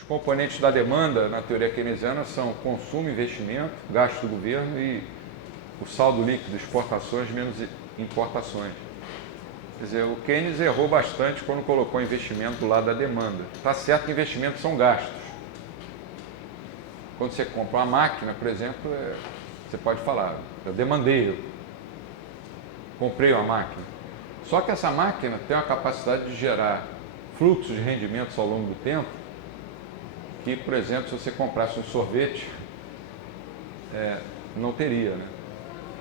Os componentes da demanda na teoria keynesiana são consumo, investimento, gasto do governo e o saldo líquido, exportações menos importações. Quer dizer, o Keynes errou bastante quando colocou investimento do lado da demanda. Está certo que investimentos são gastos. Quando você compra uma máquina, por exemplo, você pode falar, eu demandei, eu comprei uma máquina. Só que essa máquina tem uma capacidade de gerar fluxos de rendimentos ao longo do tempo, que, por exemplo, se você comprasse um sorvete, não teria, né?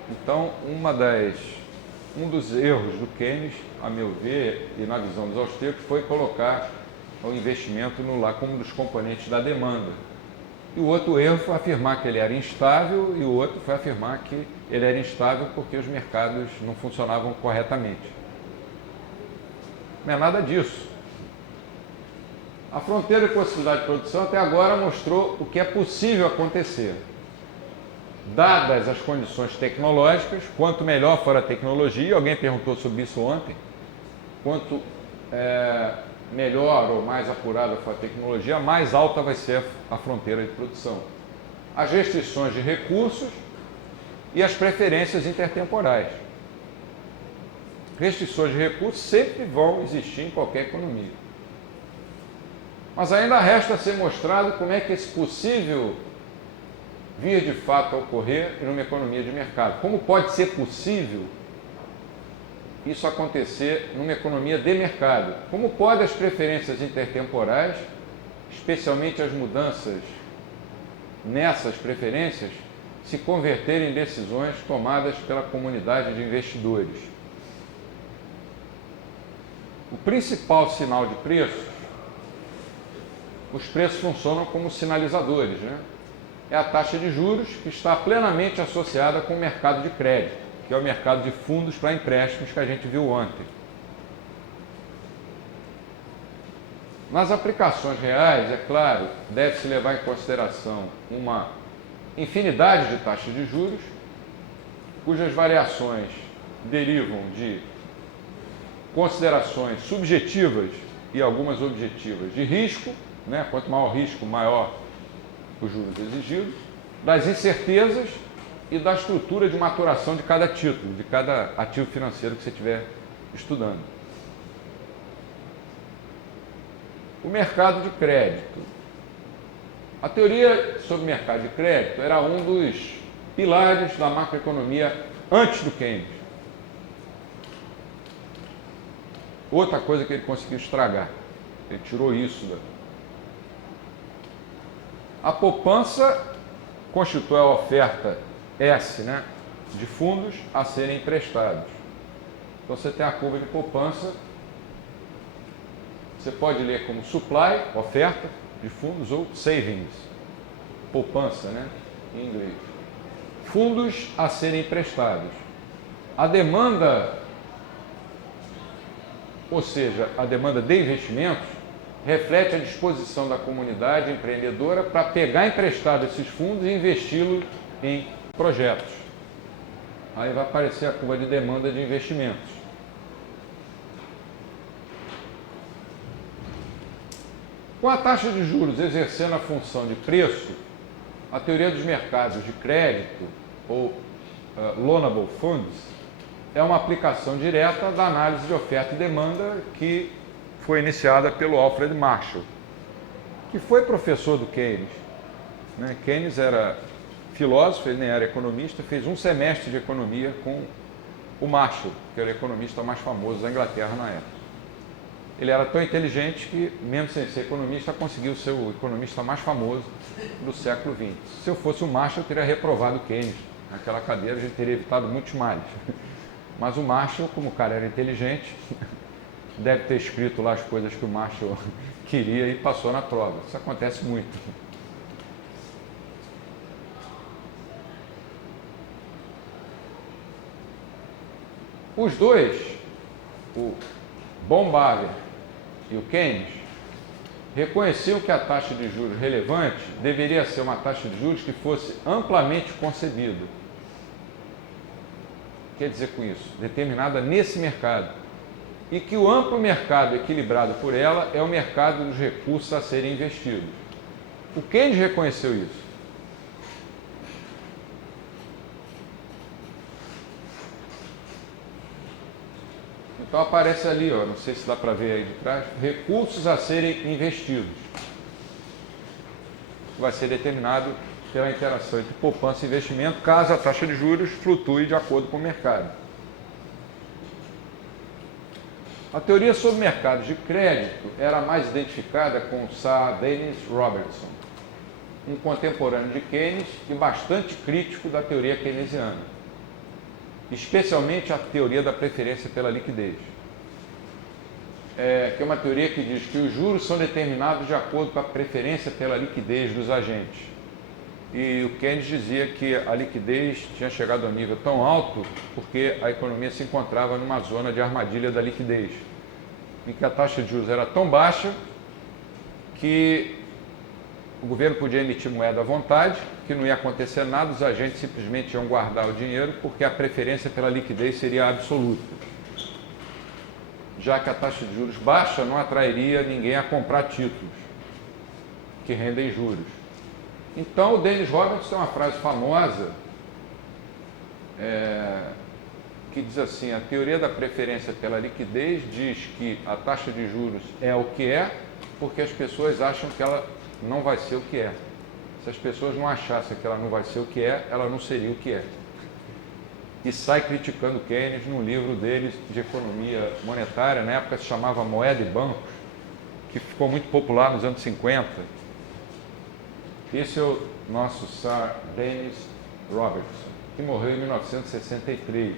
Então, um dos erros do Keynes, a meu ver, e na visão dos austríacos, foi colocar o investimento lá como um dos componentes da demanda. E o outro erro foi afirmar que ele era instável, e o outro foi afirmar que ele era instável porque os mercados não funcionavam corretamente. Não é nada disso. A fronteira de possibilidade de produção até agora mostrou o que é possível acontecer. Dadas as condições tecnológicas, quanto melhor for a tecnologia, alguém perguntou sobre isso ontem, quanto melhor ou mais apurada for a tecnologia, mais alta vai ser a fronteira de produção. As restrições de recursos e as preferências intertemporais. Restrições de recursos sempre vão existir em qualquer economia. Mas ainda resta ser mostrado como é que esse possível vir de fato a ocorrer em uma economia de mercado. Como pode ser possível isso acontecer numa economia de mercado? Como podem as preferências intertemporais, especialmente as mudanças nessas preferências, se converterem em decisões tomadas pela comunidade de investidores? O principal sinal de preços, os preços funcionam como sinalizadores, né? É a taxa de juros, que está plenamente associada com o mercado de crédito, que é o mercado de fundos para empréstimos que a gente viu ontem. Nas aplicações reais, é claro, deve-se levar em consideração uma infinidade de taxas de juros, cujas variações derivam de considerações subjetivas e algumas objetivas de risco, né? Quanto maior o risco, maior os juros exigidos, das incertezas e da estrutura de maturação de cada título, de cada ativo financeiro que você estiver estudando. O mercado de crédito. A teoria sobre o mercado de crédito era um dos pilares da macroeconomia antes do Keynes. Outra coisa que ele conseguiu estragar, ele tirou isso da... A poupança constitui a oferta S, né, de fundos a serem emprestados. Então você tem a curva de poupança, você pode ler como supply, oferta de fundos, ou savings, poupança, né, em inglês. Fundos a serem emprestados. A demanda, ou seja, a demanda de investimentos, reflete a disposição da comunidade empreendedora para pegar emprestado esses fundos e investi-los em projetos. Aí vai aparecer a curva de demanda de investimentos. Com a taxa de juros exercendo a função de preço, a teoria dos mercados de crédito, ou loanable funds, é uma aplicação direta da análise de oferta e demanda que foi iniciada pelo Alfred Marshall, que foi professor do Keynes. Keynes era filósofo, ele nem era economista, fez um semestre de economia com o Marshall, que era o economista mais famoso da Inglaterra na época. Ele era tão inteligente que, mesmo sem ser economista, conseguiu ser o economista mais famoso do século XX. Se eu fosse o Marshall, eu teria reprovado o Keynes. Naquela cadeira a gente teria evitado muitos males. Mas o Marshall, como o cara era inteligente, deve ter escrito lá as coisas que o Marshall queria e passou na prova. Isso acontece muito. Os dois, o Baumbarger e o Keynes, reconheciam que a taxa de juros relevante deveria ser uma taxa de juros que fosse amplamente concebida. Quer dizer com isso? Determinada nesse mercado. E que o amplo mercado equilibrado por ela é o mercado dos recursos a serem investidos. O Keynes reconheceu isso. Então aparece ali, ó, não sei se dá para ver aí de trás, recursos a serem investidos. Vai ser determinado pela interação entre poupança e investimento, caso a taxa de juros flutue de acordo com o mercado. A teoria sobre mercados de crédito era mais identificada com Sir Dennis Robertson, um contemporâneo de Keynes e bastante crítico da teoria keynesiana, especialmente a teoria da preferência pela liquidez, que é uma teoria que diz que os juros são determinados de acordo com a preferência pela liquidez dos agentes. E o Keynes dizia que a liquidez tinha chegado a um nível tão alto porque a economia se encontrava numa zona de armadilha da liquidez, em que a taxa de juros era tão baixa que o governo podia emitir moeda à vontade, que não ia acontecer nada, os agentes simplesmente iam guardar o dinheiro porque a preferência pela liquidez seria absoluta, já que a taxa de juros baixa não atrairia ninguém a comprar títulos que rendem juros. Então, o Dennis Robertson tem uma frase famosa que diz assim: a teoria da preferência pela liquidez diz que a taxa de juros é o que é porque as pessoas acham que ela não vai ser o que é. Se as pessoas não achassem que ela não vai ser o que é, ela não seria o que é. E sai criticando Keynes no livro dele de economia monetária, na época se chamava Moeda e Bancos, que ficou muito popular nos anos 50. Esse é o nosso Sir Dennis Robertson, que morreu em 1963.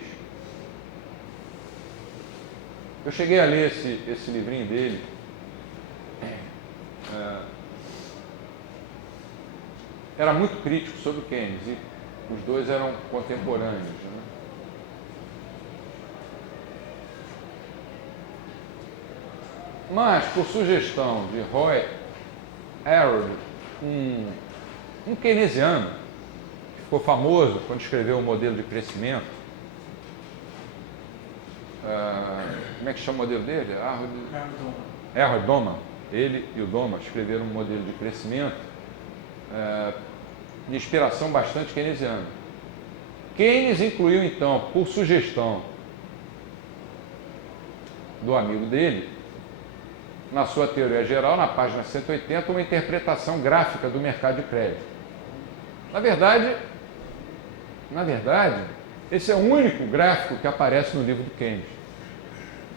Eu cheguei a ler esse livrinho dele. Era muito crítico sobre o Keynes e os dois eram contemporâneos, né? Mas, por sugestão de Roy Harrod, um keynesiano, que ficou famoso quando escreveu o modelo de crescimento, como é que chama o modelo dele? Harold Doman. Ele e o Doman escreveram um modelo de crescimento de inspiração bastante keynesiana. Keynes incluiu, então, por sugestão do amigo dele, na sua teoria geral, na página 180, uma interpretação gráfica do mercado de crédito. Na verdade, esse é o único gráfico que aparece no livro do Keynes,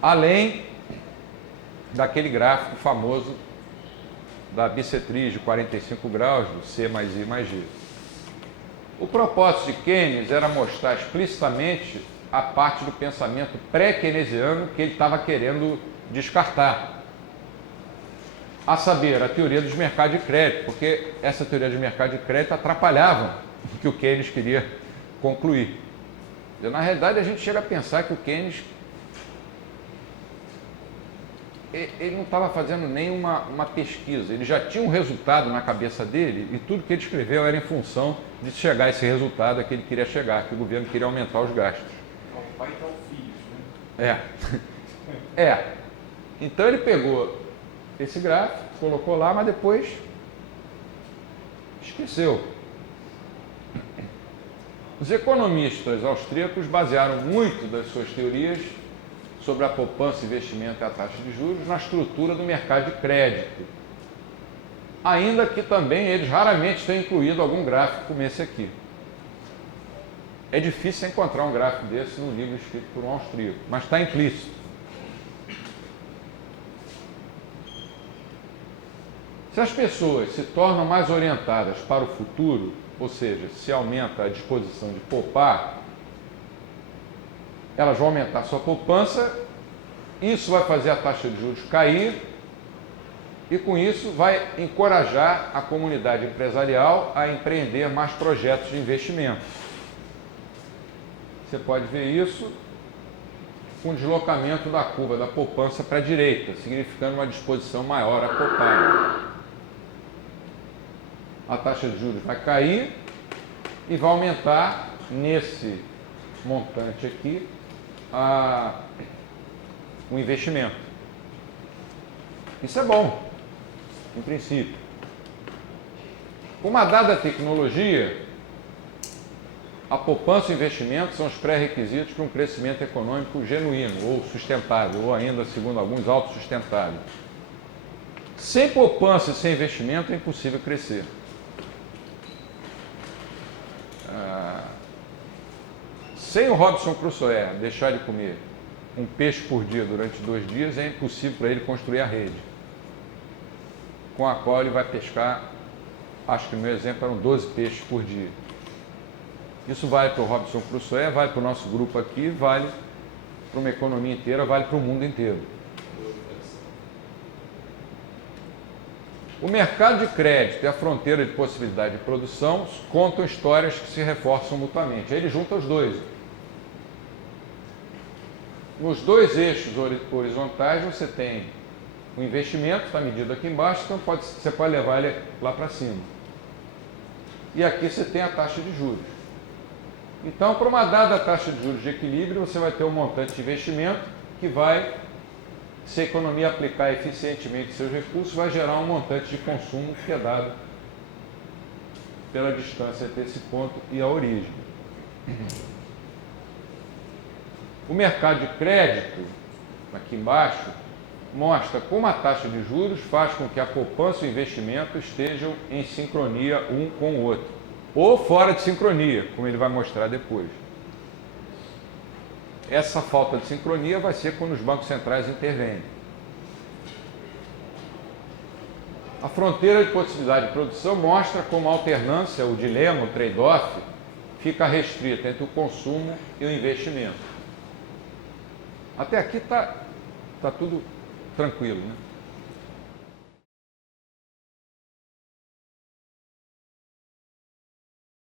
além daquele gráfico famoso da bissetriz de 45 graus, do C mais I mais G. O propósito de Keynes era mostrar explicitamente a parte do pensamento pré-keynesiano que ele estava querendo descartar, a saber, a teoria dos mercados de crédito, porque essa teoria de mercado de crédito atrapalhava o que o Keynes queria concluir. Na realidade, a gente chega a pensar que o Keynes ele não estava fazendo nenhuma pesquisa, ele já tinha um resultado na cabeça dele e tudo que ele escreveu era em função de chegar a esse resultado a que ele queria chegar, que o governo queria aumentar os gastos. O pai está o filho, né? Então ele pegou esse gráfico, colocou lá, mas depois esqueceu. Os economistas austríacos basearam muito das suas teorias sobre a poupança, investimento e a taxa de juros na estrutura do mercado de crédito, ainda que também eles raramente tenham incluído algum gráfico como esse aqui. É difícil encontrar um gráfico desse no livro escrito por um austríaco, mas está implícito. Se as pessoas se tornam mais orientadas para o futuro, ou seja, se aumenta a disposição de poupar, elas vão aumentar sua poupança, isso vai fazer a taxa de juros cair e com isso vai encorajar a comunidade empresarial a empreender mais projetos de investimento. Você pode ver isso com o deslocamento da curva da poupança para a direita, significando uma disposição maior a poupar. A taxa de juros vai cair e vai aumentar nesse montante aqui o investimento. Isso é bom, em princípio. Com uma dada tecnologia, a poupança e o investimento são os pré-requisitos para um crescimento econômico genuíno, ou sustentável, ou ainda, segundo alguns, autossustentável. Sem poupança e sem investimento é impossível crescer. Sem o Robinson Crusoe deixar de comer um peixe por dia durante 2 dias, é impossível para ele construir a rede com a qual ele vai pescar. Acho que no meu exemplo eram 12 peixes por dia. Isso vale para o Robinson Crusoe, vale para o nosso grupo aqui, vale para uma economia inteira, vale para o mundo inteiro. O mercado de crédito e a fronteira de possibilidade de produção contam histórias que se reforçam mutuamente. Aí ele junta os dois. Nos 2 eixos horizontais você tem o investimento, está medido aqui embaixo, então você pode levar ele lá para cima. E aqui você tem a taxa de juros. Então, para uma dada taxa de juros de equilíbrio, você vai ter um montante de investimento que vai, se a economia aplicar eficientemente seus recursos, vai gerar um montante de consumo que é dado pela distância entre esse ponto e a origem. O mercado de crédito, aqui embaixo, mostra como a taxa de juros faz com que a poupança e o investimento estejam em sincronia um com o outro, ou fora de sincronia, como ele vai mostrar depois. Essa falta de sincronia vai ser quando os bancos centrais intervêm. A fronteira de possibilidade de produção mostra como a alternância, o dilema, o trade-off, fica restrita entre o consumo e o investimento. Até aqui está tudo tranquilo, né?